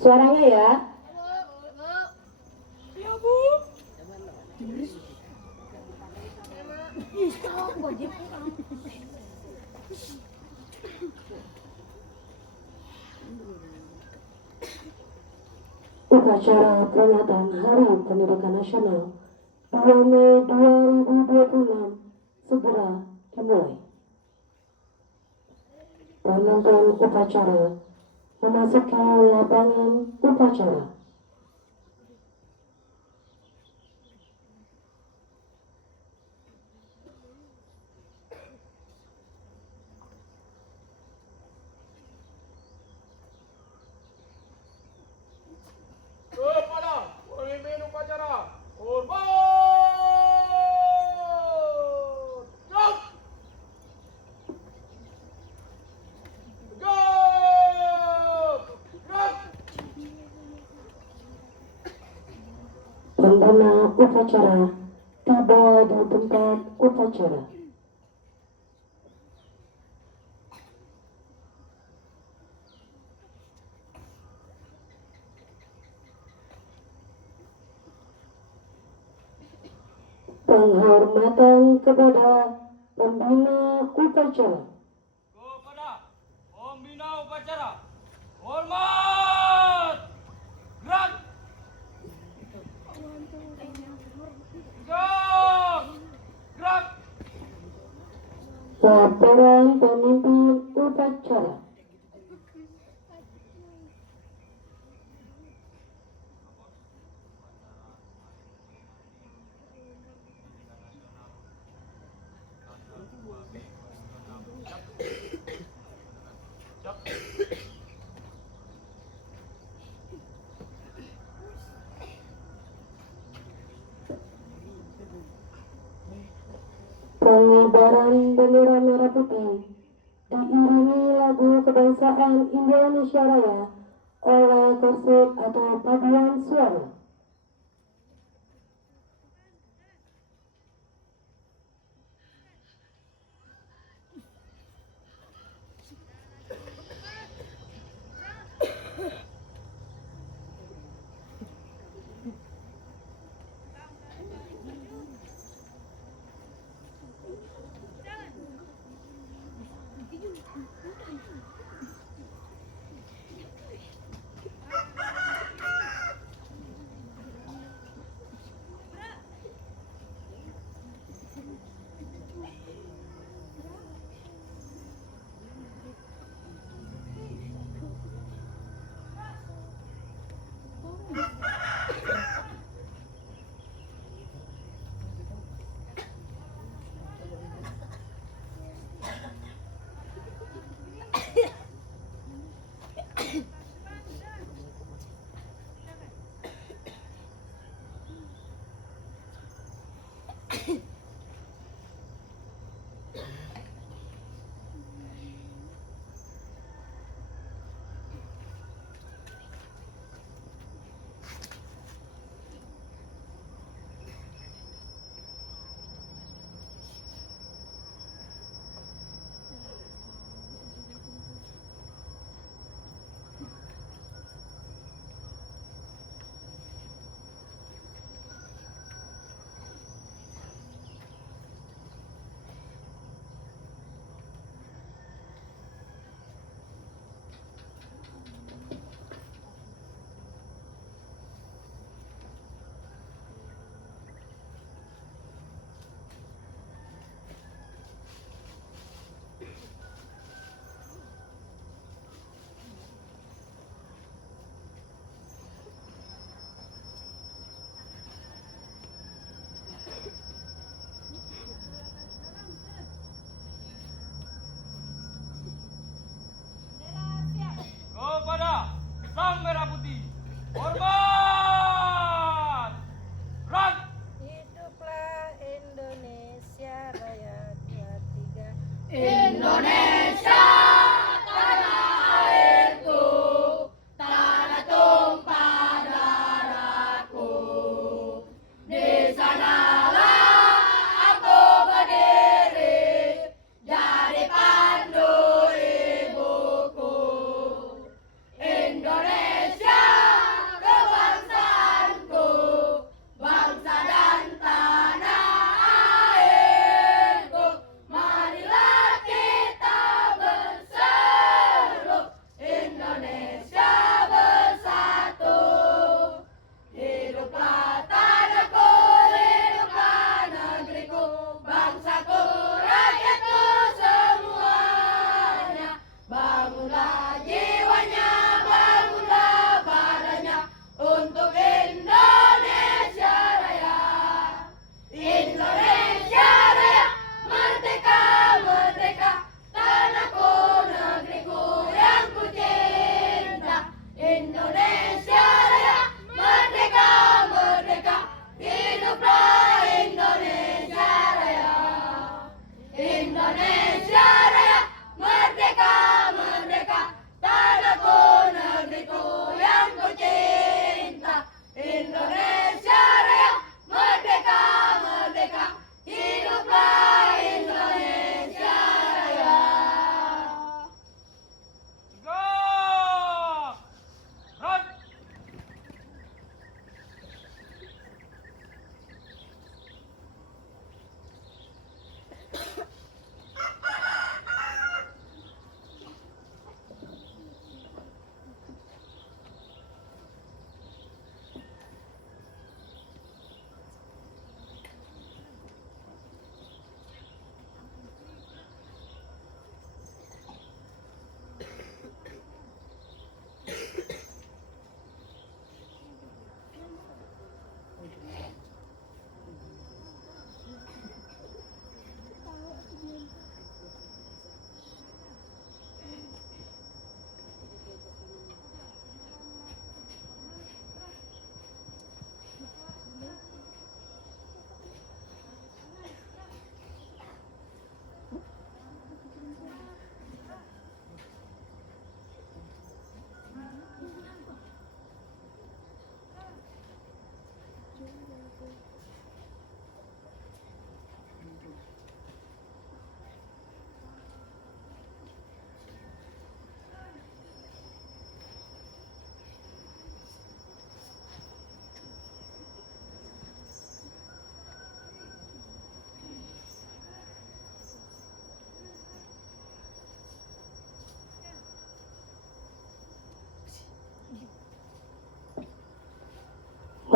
Suaranya ya. Ya, Bu. Upacara peringatan Hari Pendidikan Nasional 2 Mei 2026 segera dimulai. Penonton upacara memasuki lapangan upacara. Kepada pemimpin upacara, hormat! Gerak! Tegap! Gerak! Pengguna upacara tiba di tempat upacara. Penghormatan kepada pembina upacara. Kepada pembina upacara, hormat! Gerak! Tegap! Gerak! Laporan pemimpin upacara. Pengibaran bendera merah putih diiringi lagu kebangsaan Indonesia Raya oleh Korsut atau paduan suara.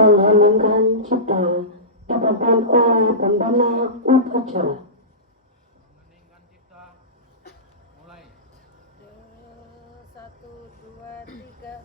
Mengheningkan cipta dipimpin oleh pembina upacara. Mengeningkan cipta. Mulai. 1, 2, 3.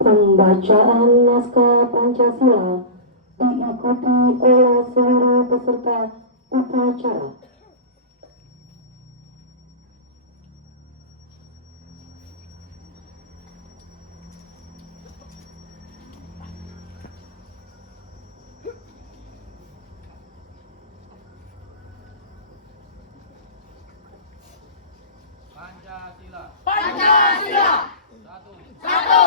Pembacaan naskah Pancasila diikuti oleh seluruh peserta upacara. Pancasila. Pancasila. Satu. Satu.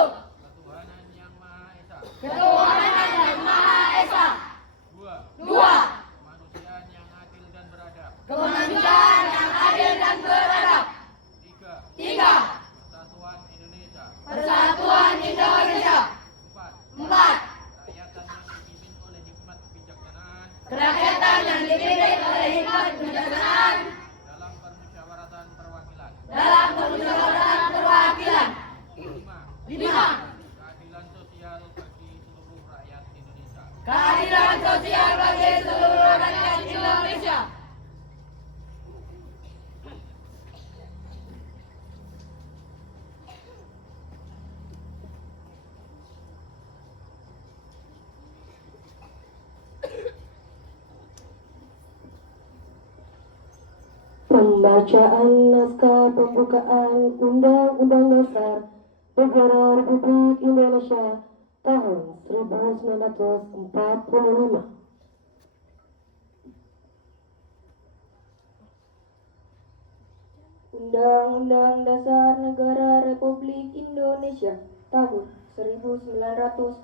Ketuhanan Yang Maha Esa. Ketuhanan Yang Maha Esa. Dua. Dua. Kemanusiaan yang adil dan beradab. Kemanusiaan yang adil dan beradab. Tiga. Tiga. Persatuan Indonesia. Persatuan Indonesia. Empat. Empat. Kerakyatan yang dipimpin oleh hikmat kebijaksanaan Kerakyatan yang dipimpin oleh hikmat kebijaksanaan dalam permusyawaratan perwakilan. dalam permusyawaratan perwakilan. Lima. Lima. Keadilan sosial bagi seluruh rakyat Indonesia. Keadilan sosial bagi seluruh rakyat Indonesia. Pembacaan naskah pembukaan Undang-Undang Dasar Negara Republik Indonesia tahun 1945. Undang-Undang Dasar Negara Republik Indonesia tahun 1945.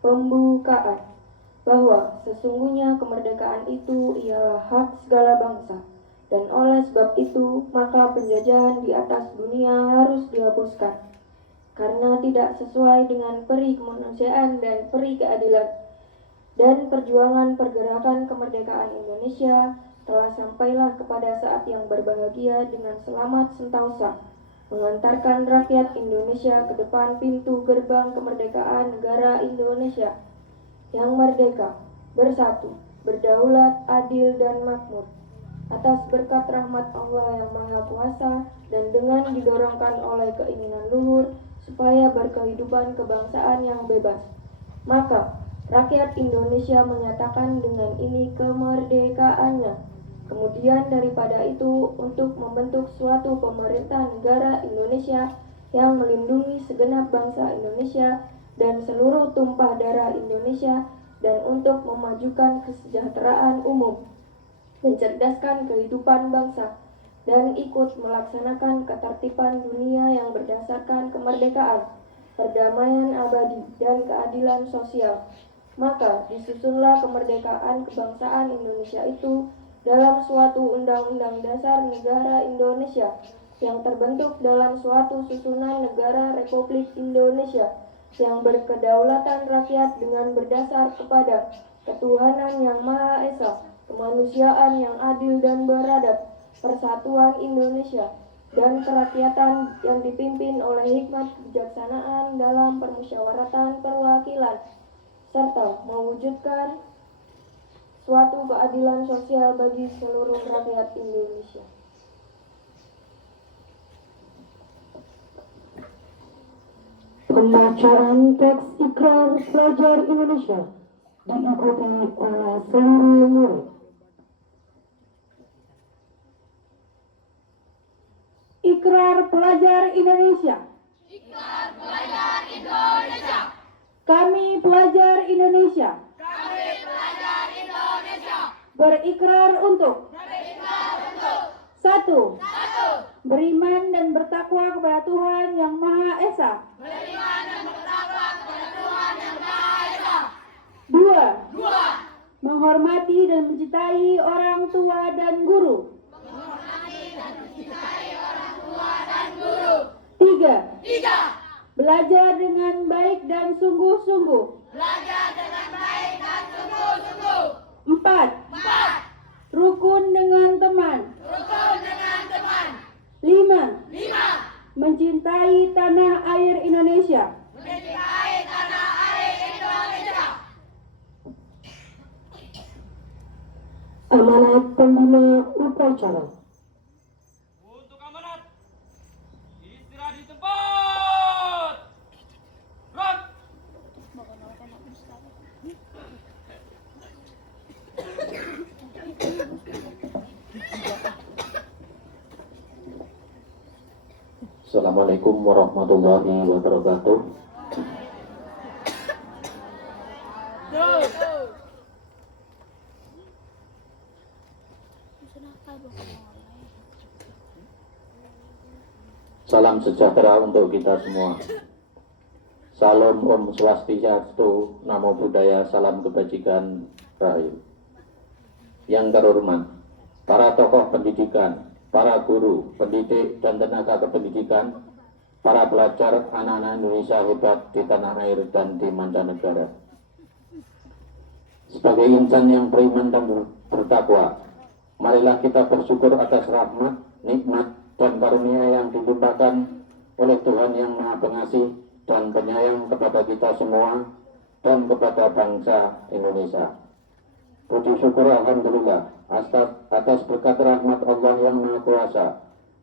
Pembukaan. Bahwa sesungguhnya kemerdekaan itu ialah hak segala bangsa, dan oleh sebab itu maka penjajahan di atas dunia harus dihapuskan, karena tidak sesuai dengan peri kemanusiaan dan peri keadilan. Dan perjuangan pergerakan kemerdekaan Indonesia telah sampailah kepada saat yang berbahagia dengan selamat sentosa, mengantarkan rakyat Indonesia ke depan pintu gerbang kemerdekaan negara Indonesia yang merdeka, bersatu, berdaulat, adil, dan makmur, atas berkat rahmat Allah yang Maha Kuasa dan dengan didorongkan oleh keinginan luhur supaya berkehidupan kebangsaan yang bebas. Maka, rakyat Indonesia menyatakan dengan ini kemerdekaannya. Kemudian daripada itu, untuk membentuk suatu pemerintah negara Indonesia yang melindungi segenap bangsa Indonesia dan seluruh tumpah darah Indonesia, dan untuk memajukan kesejahteraan umum, mencerdaskan kehidupan bangsa, dan ikut melaksanakan ketertiban dunia yang berdasarkan kemerdekaan, perdamaian abadi, dan keadilan sosial. Maka disusunlah kemerdekaan kebangsaan Indonesia itu dalam suatu undang-undang dasar negara Indonesia yang terbentuk dalam suatu susunan negara Republik Indonesia yang berkedaulatan rakyat dengan berdasar kepada ketuhanan yang Maha Esa, kemanusiaan yang adil dan beradab, persatuan Indonesia, dan kerakyatan yang dipimpin oleh hikmat kebijaksanaan dalam permusyawaratan perwakilan, serta mewujudkan suatu keadilan sosial bagi seluruh rakyat Indonesia. Pembacaan teks Ikrar Pelajar Indonesia diikuti oleh seluruh murid. Ikrar Pelajar Indonesia. Ikrar pelajar Indonesia. Kami pelajar Indonesia Kami pelajar Indonesia. berikrar untuk Berikrar untuk 1. 1. Beriman dan bertakwa kepada Tuhan Yang Maha Esa. Beriman dan bertakwa kepada Tuhan Yang Maha Esa. 2. 2. Menghormati dan mencintai orang tua dan guru. Menghormati dan mencintai orang tua dan guru. 3. 3. Belajar dengan baik dan sungguh-sungguh. Belajar dengan baik dan sungguh-sungguh. 4. 4. Rukun dengan teman. Rukun dengan teman. 5. 5. Mencintai tanah air Indonesia. Mencintai tanah air Indonesia. Amanat pembina upacara. Untuk amanat, istirahat di tempat. Gerak. Assalamualaikum warahmatullahi wabarakatuh. Salam sejahtera untuk kita semua. Salam Om Swastiastu, Namo Buddhaya, salam kebajikan, Rahayu. Yang terhormat, para tokoh pendidikan, para guru, pendidik, dan tenaga kependidikan, para pelajar anak-anak Indonesia hebat di tanah air dan di mancanegara. Sebagai insan yang beriman dan bertakwa, marilah kita bersyukur atas rahmat, nikmat, dan karunia yang dilimpahkan oleh Tuhan yang Maha Pengasih dan Penyayang kepada kita semua dan kepada bangsa Indonesia. Puji syukur alhamdulillah atas berkat rahmat Allah yang Maha Kuasa,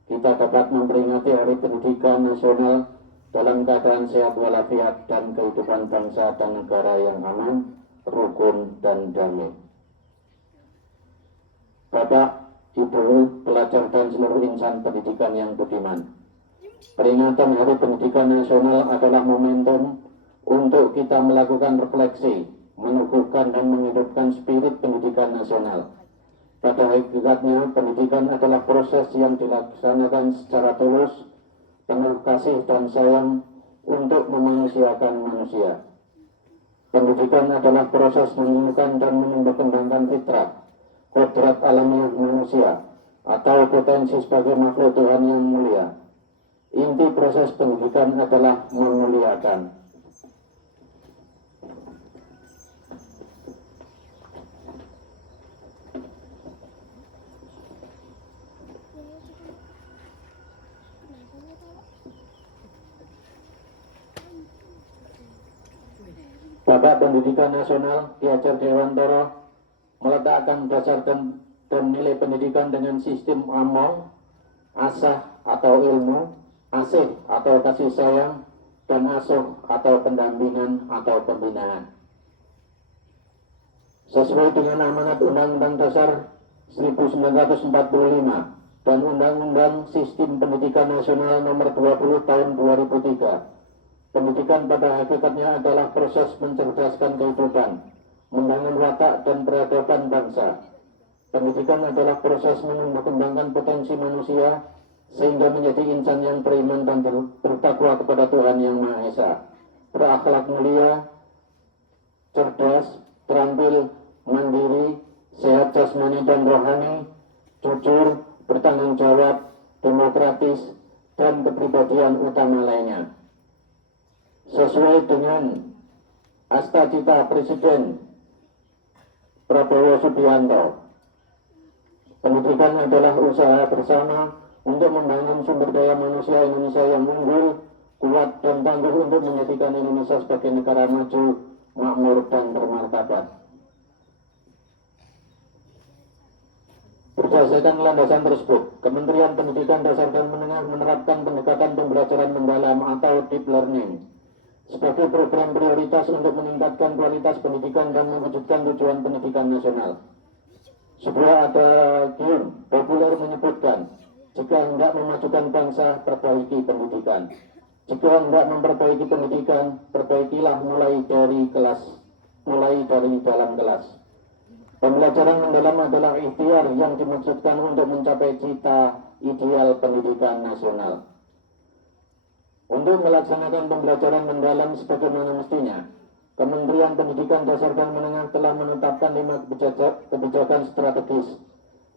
kita dapat memperingati Hari Pendidikan Nasional dalam keadaan sehat walafiat dan kehidupan bangsa dan negara yang aman, rukun, dan damai. Bapak, Ibu, pelajar, dan seluruh insan pendidikan yang budiman, peringatan Hari Pendidikan Nasional adalah momentum untuk kita melakukan refleksi, meneguhkan dan menghidupkan spirit pendidikan nasional. Pada hakikatnya, pendidikan adalah proses yang dilaksanakan secara tulus, penuh kasih dan sayang untuk memanusiakan manusia. Pendidikan adalah proses menemukan dan berkembangkan fitrah, kodrat alamiah manusia, atau potensi sebagai makhluk Tuhan yang mulia. Inti proses pendidikan adalah memuliakan. Bapak Pendidikan Nasional Ki Hajar Dewantara meletakkan dasar dan nilai pendidikan dengan sistem amal, asah atau ilmu, asih atau kasih sayang, dan asuh atau pendampingan atau pembinaan. Sesuai dengan amanat Undang-Undang Dasar 1945 dan Undang-Undang Sistem Pendidikan Nasional Nomor 20 Tahun 2003, pendidikan pada hakikatnya adalah proses mencerdaskan kehidupan, membangun watak dan peradaban bangsa. Pendidikan adalah proses mengembangkan potensi manusia sehingga menjadi insan yang beriman dan bertakwa kepada Tuhan Yang Maha Esa, berakhlak mulia, cerdas, terampil, mandiri, sehat jasmani dan rohani, jujur, bertanggung jawab, demokratis, dan kepribadian utama lainnya. Sesuai dengan Astacita Presiden Prabowo Subianto, pendidikan adalah usaha bersama untuk membangun sumber daya manusia Indonesia yang unggul, kuat, dan tangguh untuk menjadikan Indonesia sebagai negara maju, makmur, dan bermartabat. Berdasarkan landasan tersebut, Kementerian Pendidikan Dasar dan Menengah menerapkan pendekatan pembelajaran mendalam atau deep learning sebagai program prioritas untuk meningkatkan kualitas pendidikan dan mewujudkan tujuan pendidikan nasional. Sebuah ada gium populer menyebutkan, jika hendak memajukan bangsa, perbaiki pendidikan. Jika hendak memperbaiki pendidikan, perbaikilah mulai dari dalam kelas. Pembelajaran mendalam adalah ikhtiar yang dimaksudkan untuk mencapai cita ideal pendidikan nasional. Untuk melaksanakan pembelajaran mendalam sebagaimana mestinya, Kementerian Pendidikan Dasar dan Menengah telah menetapkan 5 kebijakan strategis.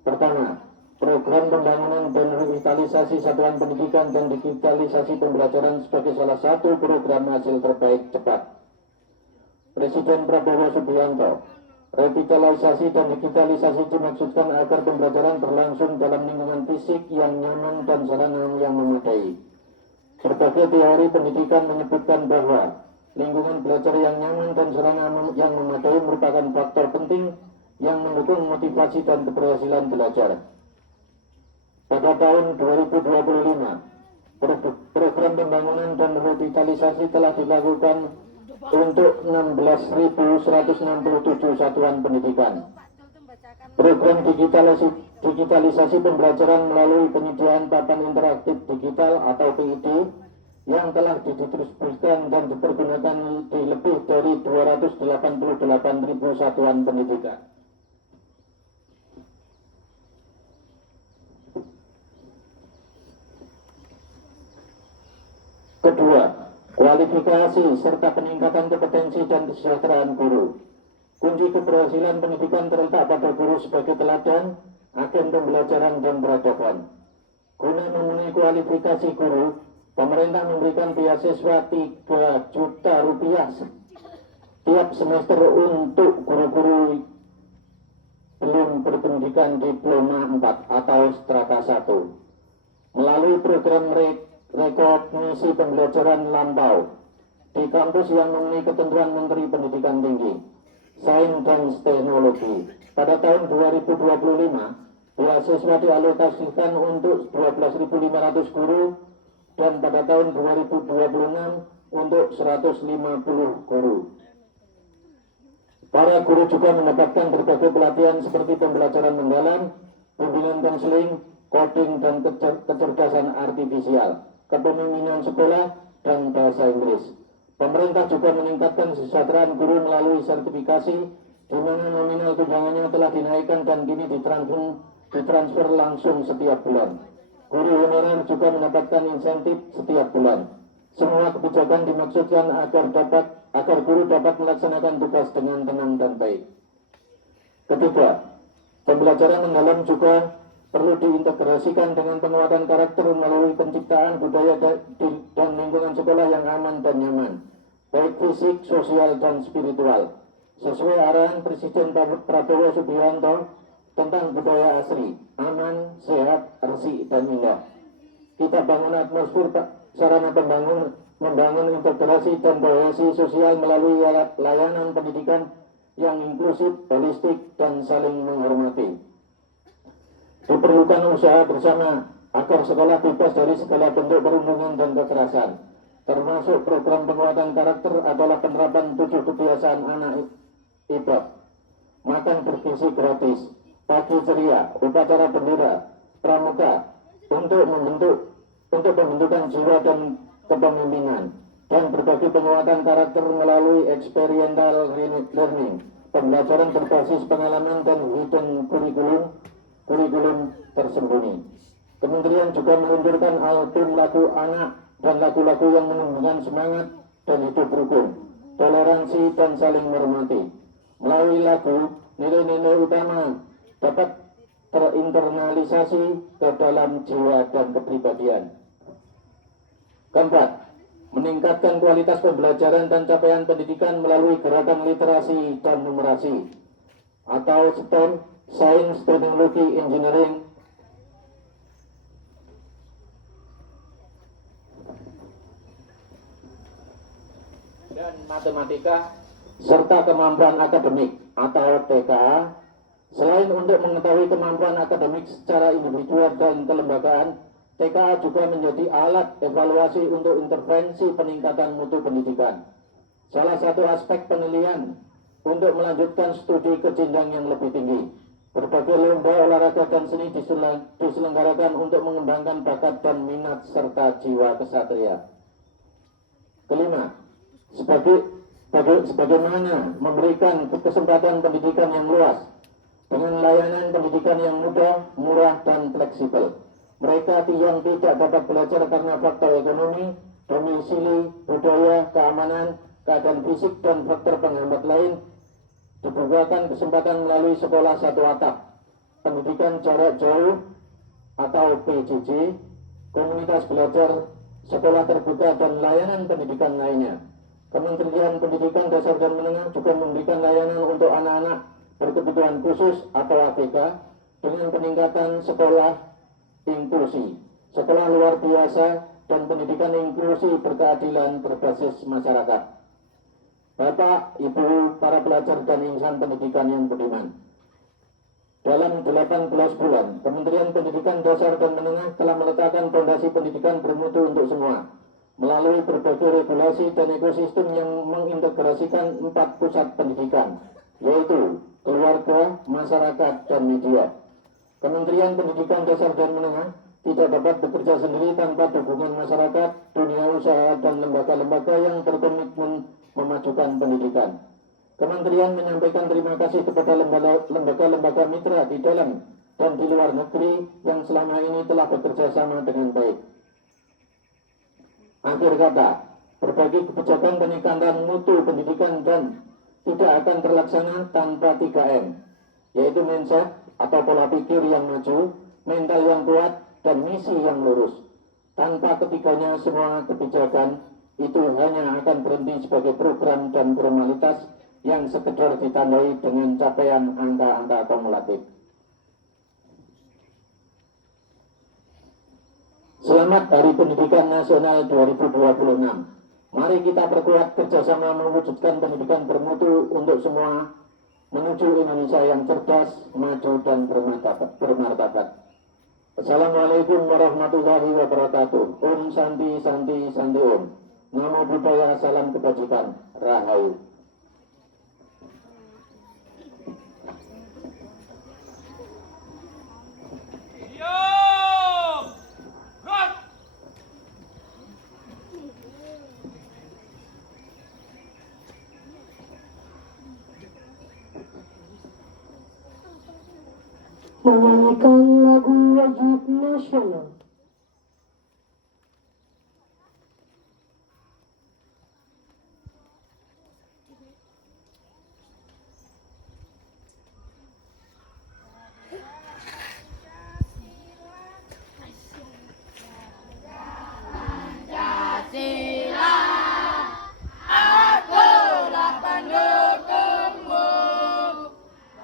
Pertama, program pembangunan dan revitalisasi satuan pendidikan dan digitalisasi pembelajaran sebagai salah satu program hasil terbaik cepat. Presiden Prabowo Subianto, revitalisasi dan digitalisasi dimaksudkan agar pembelajaran berlangsung dalam lingkungan fisik yang nyaman dan sarana yang memadai. Berbagai teori pendidikan menyebutkan bahwa lingkungan belajar yang nyaman dan sarana yang memadai merupakan faktor penting yang mendukung motivasi dan keberhasilan belajar. Pada tahun 2025, program pembangunan dan revitalisasi telah dilakukan untuk 16.167 satuan pendidikan. Program digitalisasi pembelajaran melalui penyediaan papan interaktif digital atau PID yang telah didistribusikan dan dipergunakan di lebih dari 288.000 satuan pendidikan. Kedua, kualifikasi serta peningkatan kompetensi dan kesejahteraan guru. Kunci keberhasilan pendidikan terletak pada guru sebagai teladan, agen pembelajaran dan peradaban. Guna memenuhi kualifikasi guru, pemerintah memberikan beasiswa 3 juta rupiah tiap semester untuk guru-guru belum berpendidikan diploma 4 atau strata 1. Melalui program rekognisi pembelajaran lampau di kampus yang memenuhi ketentuan Menteri Pendidikan Tinggi, Sains dan Teknologi. Pada tahun 2025, beasiswa dialokasikan untuk 12.500 guru dan pada tahun 2026 untuk 150 guru. Para guru juga mendapatkan berbagai pelatihan seperti pembelajaran mendalam, bimbingan konseling, coding dan kecerdasan artifisial, kepemimpinan sekolah, dan bahasa Inggris. Pemerintah juga meningkatkan kesejahteraan guru melalui sertifikasi, di mana nominal tunjangannya telah dinaikkan dan kini ditransfer langsung setiap bulan. Guru honorer juga mendapatkan insentif setiap bulan. Semua kebijakan dimaksudkan agar guru dapat melaksanakan tugas dengan tenang dan baik. Ketiga, pembelajaran mendalam juga perlu diintegrasikan dengan penguatan karakter melalui penciptaan budaya dan lingkungan sekolah yang aman dan nyaman, baik fisik, sosial, dan spiritual. Sesuai arahan Presiden Prabowo Subianto tentang budaya asri, aman, sehat, bersih, dan indah. Kita bangun atmosfer sarana membangun integrasi dan kohesi sosial melalui layanan pendidikan yang inklusif, holistik, dan saling menghormati. Diperlukan usaha bersama agar sekolah bebas dari segala bentuk perundungan dan kekerasan, termasuk program penguatan karakter adalah penerapan 7 kebiasaan anak IBAB, makan bergizi gratis, pagi ceria, upacara bendera, pramuka, untuk pembentukan jiwa dan kepemimpinan, dan berbagai penguatan karakter melalui experiential learning, pembelajaran berbasis pengalaman dan hidden kurikulum tersembunyi. Kementerian juga meluncurkan album lagu anak dan lagu-lagu yang menumbuhkan semangat dan hidup rukun, toleransi, dan saling menghormati. Melalui lagu, nilai-nilai utama dapat terinternalisasi ke dalam jiwa dan kepribadian. Keempat, meningkatkan kualitas pembelajaran dan capaian pendidikan melalui gerakan literasi dan numerasi atau STEM, Sains, Teknologi, Engineering, dan Matematika, serta kemampuan akademik atau TK. Selain untuk mengetahui kemampuan akademik secara individual dan kelembagaan, TKA juga menjadi alat evaluasi untuk intervensi peningkatan mutu pendidikan. Salah satu aspek penilaian untuk melanjutkan studi ke jenjang yang lebih tinggi. Berbagai lomba olahraga dan seni diselenggarakan untuk mengembangkan bakat dan minat serta jiwa kesatria. Kelima, sebagaimana memberikan kesempatan pendidikan yang luas dengan layanan pendidikan yang mudah, murah, dan fleksibel. Mereka yang tidak dapat belajar karena faktor ekonomi, domisili, budaya, keamanan, keadaan fisik, dan faktor penghambat lain dibukakan kesempatan melalui sekolah satu atap, pendidikan jarak jauh atau PJJ, komunitas belajar, sekolah terbuka, dan layanan pendidikan lainnya. Kementerian Pendidikan Dasar dan Menengah juga memberikan layanan untuk anak-anak berkebutuhan khusus atau ABK dengan peningkatan sekolah inklusi, sekolah luar biasa, dan pendidikan inklusi berkeadilan berbasis masyarakat. Bapak, Ibu, para pelajar dan insan pendidikan yang budiman, dalam 18 bulan, Kementerian Pendidikan Dasar dan Menengah telah meletakkan fondasi pendidikan bermutu untuk semua melalui berbagai regulasi dan ekosistem yang mengintegrasikan 4 pusat pendidikan, yaitu keluarga, masyarakat, dan media. Kementerian Pendidikan Dasar dan Menengah tidak dapat bekerja sendiri tanpa dukungan masyarakat, dunia usaha, dan lembaga-lembaga yang berkomitmen memajukan pendidikan. Kementerian menyampaikan terima kasih kepada lembaga-lembaga mitra di dalam dan di luar negeri yang selama ini telah bekerja sama dengan baik. Akhir kata, berbagai kebijakan peningkatan mutu pendidikan dan tidak akan terlaksana tanpa 3M, yaitu mindset atau pola pikir yang maju, mental yang kuat, dan misi yang lurus. Tanpa ketiganya, semua kebijakan itu hanya akan berhenti sebagai program dan formalitas yang sekedar ditandai dengan capaian angka-angka akumulatif. Selamat Hari Pendidikan Nasional 2026. Mari kita perkuat kerjasama mewujudkan pendidikan bermutu untuk semua menuju Indonesia yang cerdas, maju, dan bermartabat. Assalamualaikum warahmatullahi wabarakatuh. Om Santi Santi Santi Om. Namo Buddhaya, salam kebajikan, Rahayu. Menyanyikan lagu wajib nasional.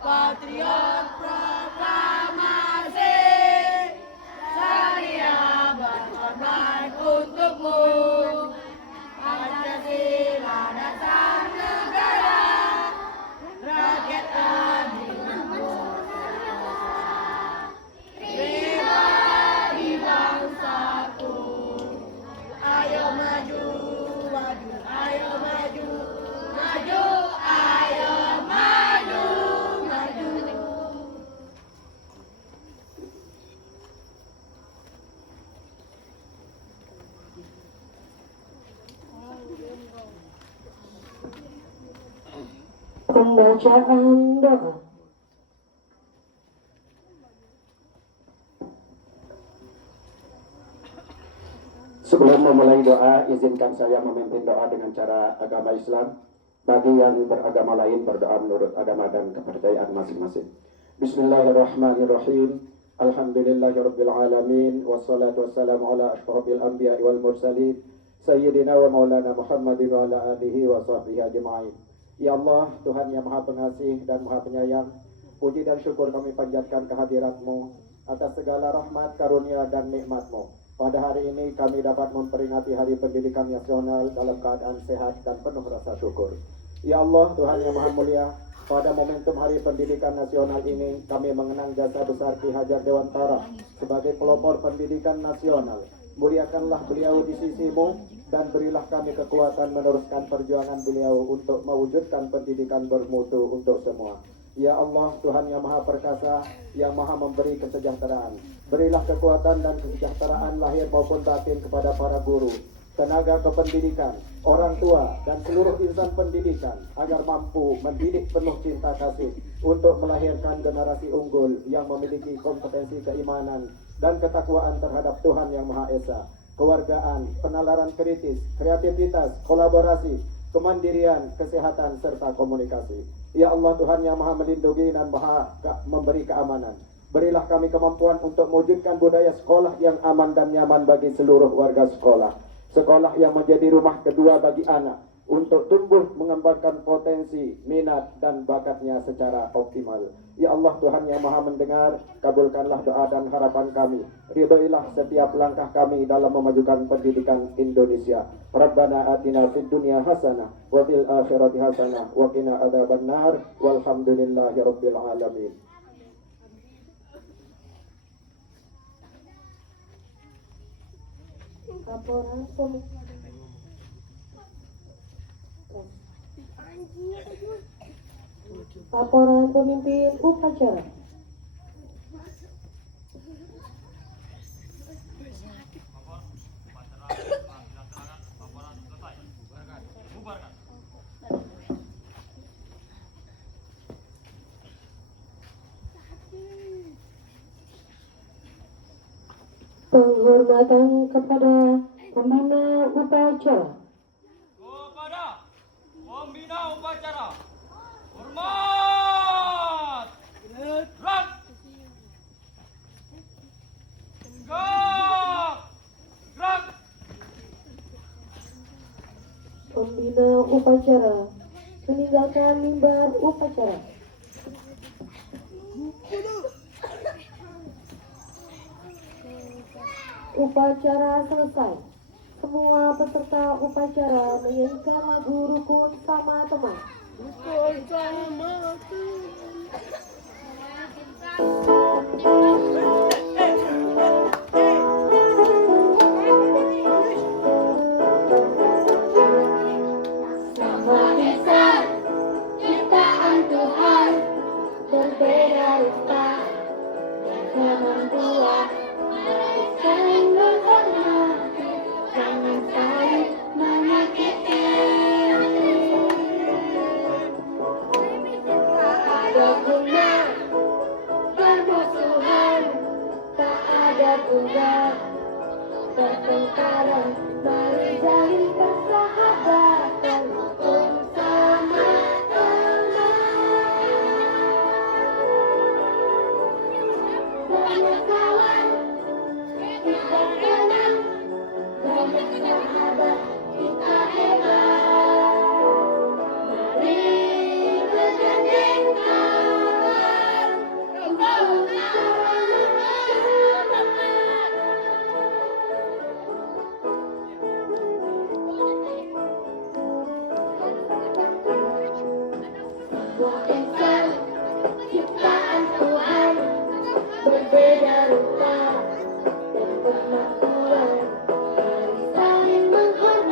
Patriot proklamasi, saya berkorban untukmu. Pancasila dasar negara, rakyat adil. Pribadi bangsaku, ayo maju, maju, ayo maju, maju, ayo maju. Pembacaan doa. Sebelum memulai doa, izinkan saya memimpin doa dengan cara agama Islam. Bagi yang beragama lain berdoa menurut agama dan kepercayaan masing-masing. Bismillahirrahmanirrahim. Alhamdulillahirabbil alamin wassalatu wassalamu ala asyrafil anbiya'i wal mursalin sayyidina wa maulana Muhammadin wa ala alihi wa sahbihi ajma'in. Ya Allah, Tuhan yang Maha Pengasih dan Maha Penyayang, puji dan syukur kami panjatkan kehadirat-Mu atas segala rahmat, karunia, dan nikmat-Mu. Pada hari ini kami dapat memperingati Hari Pendidikan Nasional dalam keadaan sehat dan penuh rasa syukur. Ya Allah, Tuhan yang Maha Mulia, Pada momentum Hari Pendidikan Nasional ini, kami mengenang jasa besar Ki Hajar Dewantara sebagai pelopor pendidikan nasional. Muliakanlah beliau di sisimu dan berilah kami kekuatan meneruskan perjuangan beliau untuk mewujudkan pendidikan bermutu untuk semua. Ya Allah, Tuhan yang Maha Perkasa, yang Maha memberi kesejahteraan. Berilah kekuatan dan kesejahteraan lahir maupun batin kepada para guru, tenaga kependidikan, orang tua, dan seluruh insan pendidikan agar mampu mendidik penuh cinta kasih untuk melahirkan generasi unggul yang memiliki kompetensi keimanan dan ketakwaan terhadap Tuhan yang Maha Esa, kewargaan, penalaran kritis, kreativitas, kolaborasi, kemandirian, kesehatan, serta komunikasi. Ya Allah, Tuhan yang Maha melindungi dan Maha memberi keamanan. Berilah kami kemampuan untuk mewujudkan budaya sekolah yang aman dan nyaman bagi seluruh warga sekolah. Sekolah yang menjadi rumah kedua bagi anak untuk tumbuh mengembangkan potensi, minat, dan bakatnya secara optimal. Ya Allah, Tuhan yang Maha mendengar, kabulkanlah doa dan harapan kami. Ridhoilah setiap langkah kami dalam memajukan pendidikan Indonesia. Rabbana atina fid dunya hasanah wa fil akhirati hasanah wa qina adzabannar walhamdulillahi rabbil alamin. Laporan pemimpin upacara. Penghormatan kepada pembina upacara. Kepada pembina upacara, hormat. Gerak. Tegak. Gerak. Pembina upacara meninggalkan mimbar upacara. Upacara selesai. Semua peserta upacara menyanyikan lagu rukun sama teman. Sama besar ciptaan Tuhan, berbeda rupa dan kemampuan. Mari saling menghormati, jangan saling menyakiti. Tak ada guna bermusuhan, tak ada guna bertengkaran. Mari jalin persahabatan rukun sama teman. Banyak kawan kita kenal, banyak sahabat kita hebat. Mari bergandeng tangan untuk semangat. Semua insan ciptaan Tuhan, berbeda rupa dan kemampuan. Mari saling menghormati.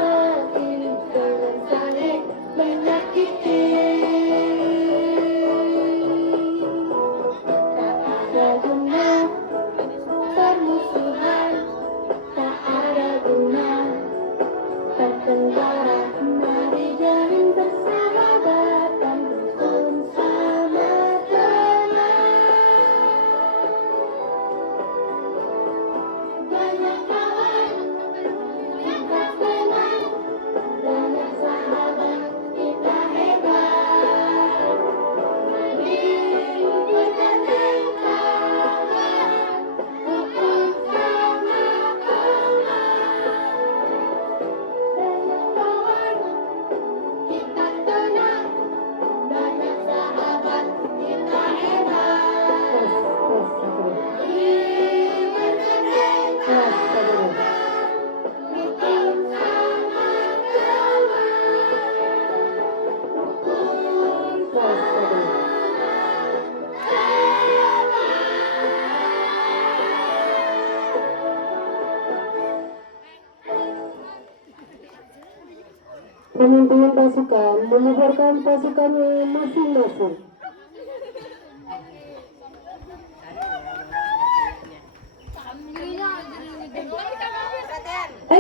Pemimpin pasukan memubarkan pasukannya masing-masing.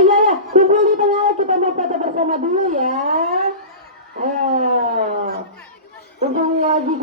Ya, kumpul di tengah, kita mau foto bersama dulu ya. Ayo, untuk lagi